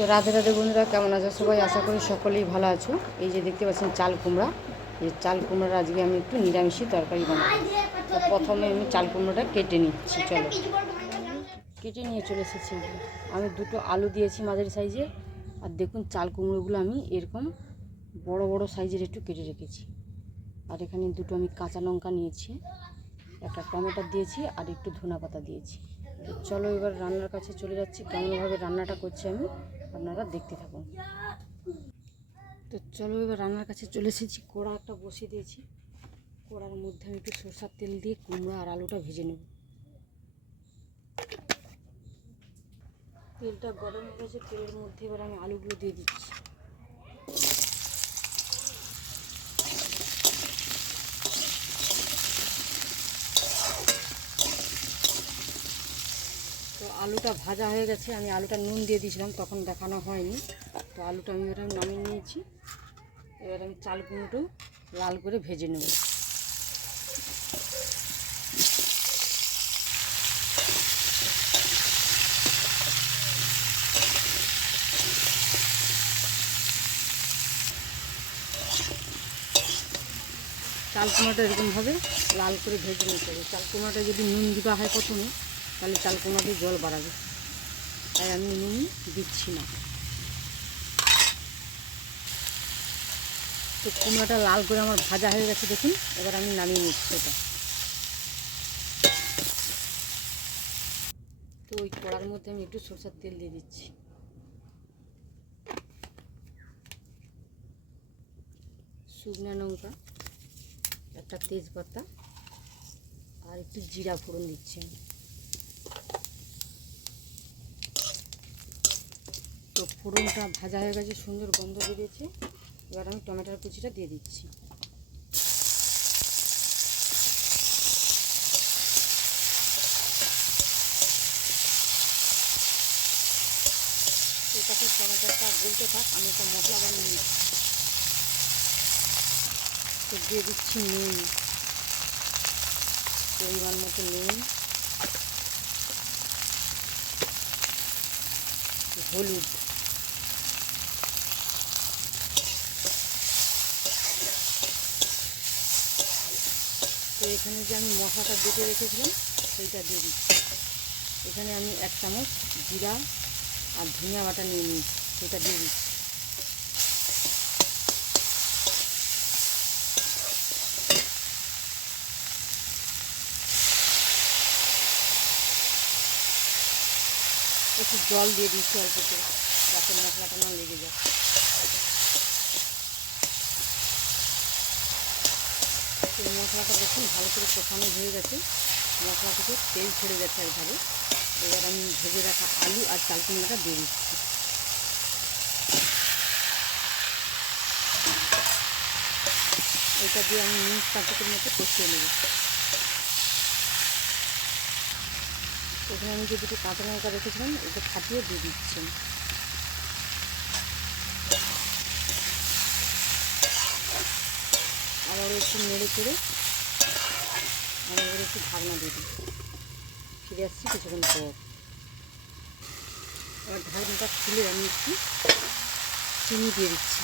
তো রাধে রাধে বন্ধুরা, কেমন আছো সবাই? আশা করি সকলেই ভালো আছো। এই যে দেখতে পাচ্ছেন চাল কুমড়া, এই চাল কুমড়ার আজকে আমি একটু নিরামিষি তরকারি বানাবো। তো প্রথমে আমি চাল কুমড়োটা কেটে নিচ্ছি। চলো, কেটে নিয়ে চলে এসেছি। আমি দুটো আলু দিয়েছি মাঝারি সাইজের, আর দেখুন চাল কুমড়োগুলো আমি এরকম বড় বড় সাইজের একটু কেটে রেখেছি। আর এখানে দুটো আমি কাঁচা লঙ্কা নিয়েছি, একটা টমেটো দিয়েছি, আর একটু ধনে পাতা দিয়েছি। তো চলো এবার রান্নার কাছে চলে যাচ্ছি। কেমনভাবে রান্নাটা করছি আমি, আপনারা দেখতে থাকুন। তো চলো এবার রান্নার কাছে চলে এসেছি। কড়া একটা বসিয়ে দিয়েছি, কড়ার মধ্যে আমি একটু সরষের তেল দিয়ে কুমড়া আর আলুটা ভেজে নেব। তেলটা গরম হয়ে গেছে, তেলের মধ্যে এবার আমি আলুগুলো দিয়ে দিচ্ছি। তো আলুটা ভাজা হয়ে গেছে, আমি আলুটা নুন দিয়ে দিয়েছিলাম, তখন দেখানো হয়নি। তো আলুটা আমি এবার নামিয়ে নিয়েছি। এবার আমি চাল কুমড়োটাও লাল করে ভেজে নেব। চাল কুমড়োটা এরকমভাবে লাল করে ভেজে নিতে হবে। চাল কুমড়োটা যদি নুন দেওয়া হয় প্রথমে, তাহলে চাল কুমড়োতে জল বাড়াবে, তাই আমি নুন দিচ্ছি না। তো কুমড়োটা লাল করে আমার ভাজা হয়ে গেছে দেখুন। এবার আমি নামিয়ে নিচ্ছি এটা। তো ওই কড়ার মধ্যে আমি একটু সরষের তেল দিয়ে দিচ্ছি, শুকনো লঙ্কা, একটা তেজপাতা, আর একটু জিরা ফোড়ন দিচ্ছি আমি। তো ফোড়নটা ভাজা হয়ে গেছে, সুন্দর গন্ধ বেরিয়েছে। এবার আমি টমেটোর কুচিটা দিয়ে দিচ্ছি। এটাতে টমেটোটা গলতে থাক, আমি একটা মশলা বানিয়ে নিচ্ছি। তো দিয়ে দিচ্ছি নুন, পরিমাণ মতো নুন, হলুদ, তো এখানে যে আমি মশলাটা বেটে রেখেছিলাম সেইটা দিয়ে দিচ্ছি। এখানে আমি 1 চামচ জিরা আর ধনিয়া বাটা নিয়ে নিয়েছি, সেটা দিয়ে দিচ্ছি। একটু জল দিয়ে দিচ্ছি অল্প করে, যাতে মশলাটা না লেগে যায়। তো মশলাটা দেখুন ভালো করে কষানো হয়ে গেছে, মশলা থেকে তেল ছেড়ে গেছে একভাবে। এবার আমি ভেজে রাখা আলু আর চাল কুমড়োটা দিয়ে দিচ্ছি। এটা দিয়ে আমি মিনিট 5-এর মতো কষিয়ে নেব। এখানে আমি যে দুটো কাঁচা লঙ্কা রেখেছিলাম, এটা ফাটিয়ে দিয়ে দিচ্ছি। আবার একটু নেড়ে চেড়ে আমি এবার একটু ঢাকনা দিয়ে দিই। ফিরে আসছি কিছুক্ষণ পর। এবার ঢাকনাটা খুলে আমি একটু চিনি দিয়ে দিচ্ছি।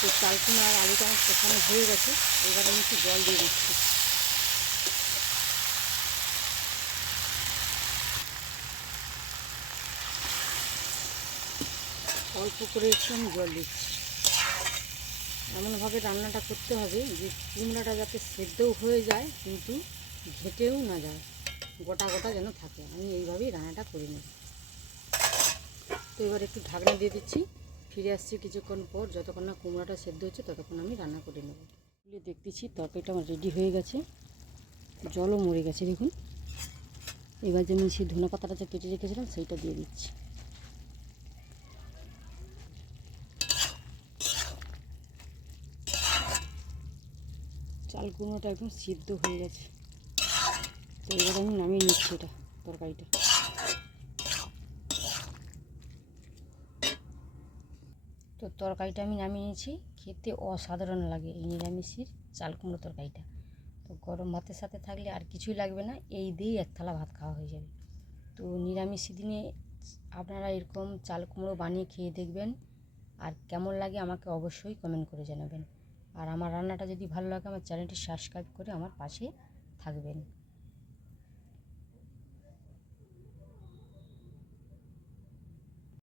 তো চাল কুমড়ো আর আলুটা আমার কষানো হয়ে গেছে, এবার আমি একটু জল দিয়ে দিচ্ছি। অল্প করে একটু আমি জল দিচ্ছি। এমনভাবে রান্নাটা করতে হবে যে কুমড়াটা যাতে সেদ্ধও হয়ে যায়, কিন্তু ঘেটেও না যায়, গোটা গোটা যেন থাকে। আমি এইভাবেই রান্নাটা করে নিই। তো এবার একটু ঢাকনা দিয়ে দিচ্ছি। ফিরে আসছি কিছুক্ষণ পর। যতক্ষণ না কুমড়াটা সেদ্ধ হচ্ছে ততক্ষণ আমি রান্না করে নেব। দেখতেছি তরকারিটা আমার রেডি হয়ে গেছে, জলও মরে গেছে দেখুন। এবার যেমন সেই ধনে পাতাটা যে কেটে রেখেছিলাম সেইটা দিয়ে দিচ্ছি। চাল কুমড়োটা একদম সিদ্ধ হয়ে গেছে। তো এবার আমি নামিয়ে নিচ্ছি এটা, তরকারিটা। তো তরকারিটা আমি নামিয়ে নিয়েছি। খেতে অসাধারণ লাগে এই নিরামিষের চাল কুমড়ো তরকারিটা। তো গরম ভাতের সাথে থাকলে আর কিছুই লাগবে না, এই দিয়েই এক থালা ভাত খাওয়া হয়ে যাবে। তো নিরামিষ দিনে আপনারা এরকম চাল কুমড়ো বানিয়ে খেয়ে দেখবেন, আর কেমন লাগে আমাকে অবশ্যই কমেন্ট করে জানাবেন। আর আমার রান্নাটা যদি ভালো লাগে আমার চ্যানেলটি সাবস্ক্রাইব করে আমার পাশে থাকবেন।